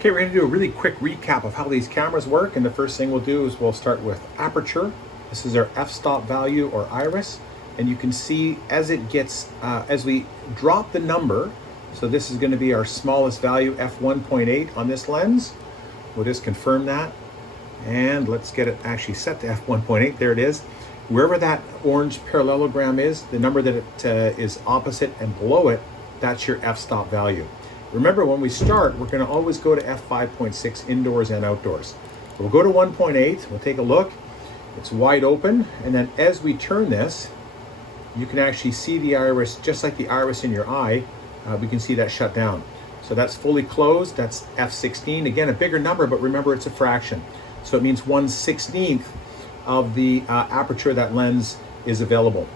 Okay, we're going to do a really quick recap of how these cameras work, and the first thing we'll do is we'll start with aperture. This is our f-stop value or iris, and you can see as it gets, as we drop the number, so this is going to be our smallest value, f1.8 on this lens. We'll just confirm that, and let's get it actually set to f1.8. There it is. Wherever that orange parallelogram is, the number that it is opposite and below it, that's your f-stop value. Remember, when we start, we're going to always go to f5.6 indoors and outdoors. So we'll go to 1.8, we'll take a look. It's wide open, and then as we turn this, you can actually see the iris, just like the iris in your eye, we can see that shut down. So that's fully closed, that's f16. Again, a bigger number, but remember it's a fraction. So it means 1/16 of the aperture that lens is available.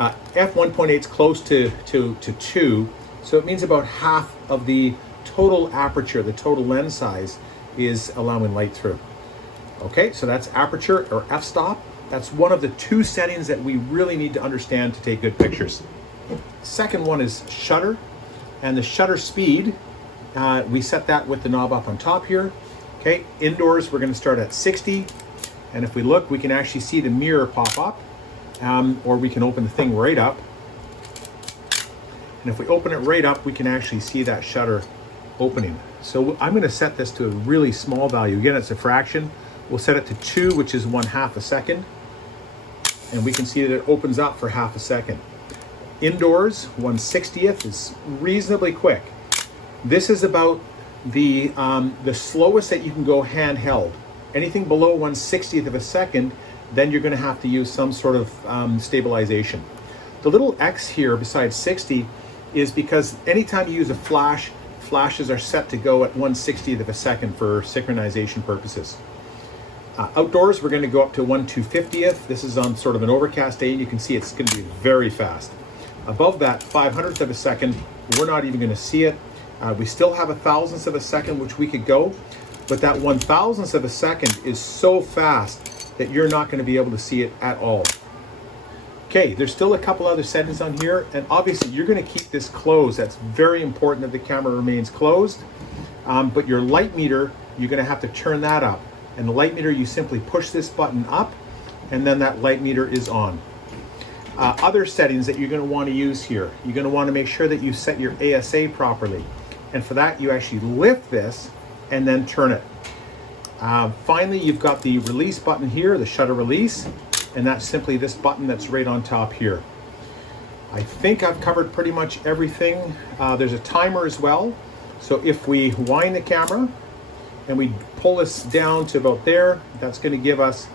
F1.8 is close to 2. So it means about half of the total aperture, the total lens size, is allowing light through. Okay, so that's aperture or f-stop. That's one of the two settings that we really need to understand to take good pictures. Second one is shutter, and the shutter speed, we set that with the knob up on top here. Okay, indoors we're going to start at 60, and if we look, we can actually see the mirror pop up, or we can open the thing right up. And if we open it right up, we can actually see that shutter opening. So I'm going to set this to a really small value. Again, it's a fraction. We'll set it to 2, which is 1/2 a second. And we can see that it opens up for 1/2 a second. Indoors, 1/60th is reasonably quick. This is about the slowest that you can go handheld. Anything below 1/60th of a second, then you're going to have to use some sort of stabilization. The little X here besides 60 is because anytime you use a flash, flashes are set to go at 1/60th of a second for synchronization purposes. Outdoors, we're going to go up to 1/250th. This is on sort of an overcast day, and you can see it's going to be very fast. Above that, 500th of a second, we're not even going to see it. We still have 1,000th of a second, which we could go, but that 1,000th of a second is so fast that you're not going to be able to see it at all. Okay, there's still a couple other settings on here, and obviously you're going to keep this closed. That's very important that the camera remains closed. But your light meter, you're going to have to turn that up. And the light meter, you simply push this button up, and then that light meter is on. Other settings that you're going to want to use here, you're going to want to make sure that you set your ASA properly. And for that, you actually lift this and then turn it. Finally, you've got the release button here, the shutter release. And that's simply this button that's right on top here. I think I've covered pretty much everything. There's a timer as well. So if we wind the camera and we pull this down to about there, that's going to give us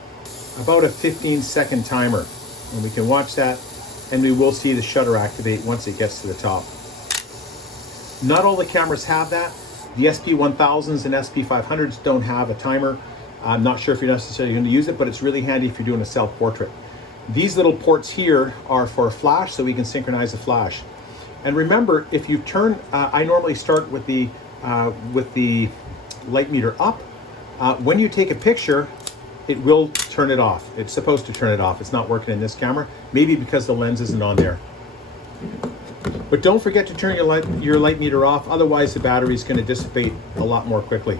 about a 15-second timer. And we can watch that, and we will see the shutter activate once it gets to the top. Not all the cameras have that. The SP1000s and SP500s don't have a timer. I'm not sure if you're necessarily going to use it, but it's really handy if you're doing a self-portrait. These little ports here are for flash, so we can synchronize the flash. And remember, if you turn, I normally start with the light meter up. When you take a picture, it will turn it off. It's supposed to turn it off. It's not working in this camera, maybe because the lens isn't on there. But don't forget to turn your light meter off, otherwise the battery is going to dissipate a lot more quickly.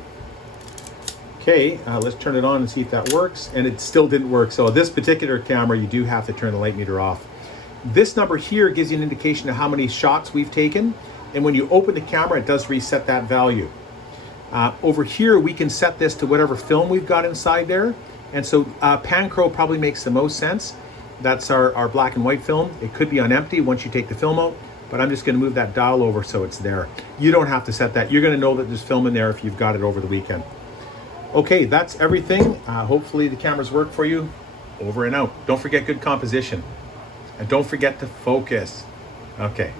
Okay, let's turn it on and see if that works, and it still didn't work. So this particular camera, you do have to turn the light meter off. This number here gives you an indication of how many shots we've taken, and when you open the camera, it does reset that value. Over here, we can set this to whatever film we've got inside there, and so Pancro probably makes the most sense. That's our black and white film. It could be on empty once you take the film out, but I'm just going to move that dial over so it's there. You don't have to set that. You're going to know that there's film in there if you've got it over the weekend. Okay, that's everything. Hopefully the cameras work for you. Over and out. Don't forget good composition. And don't forget to focus. Okay.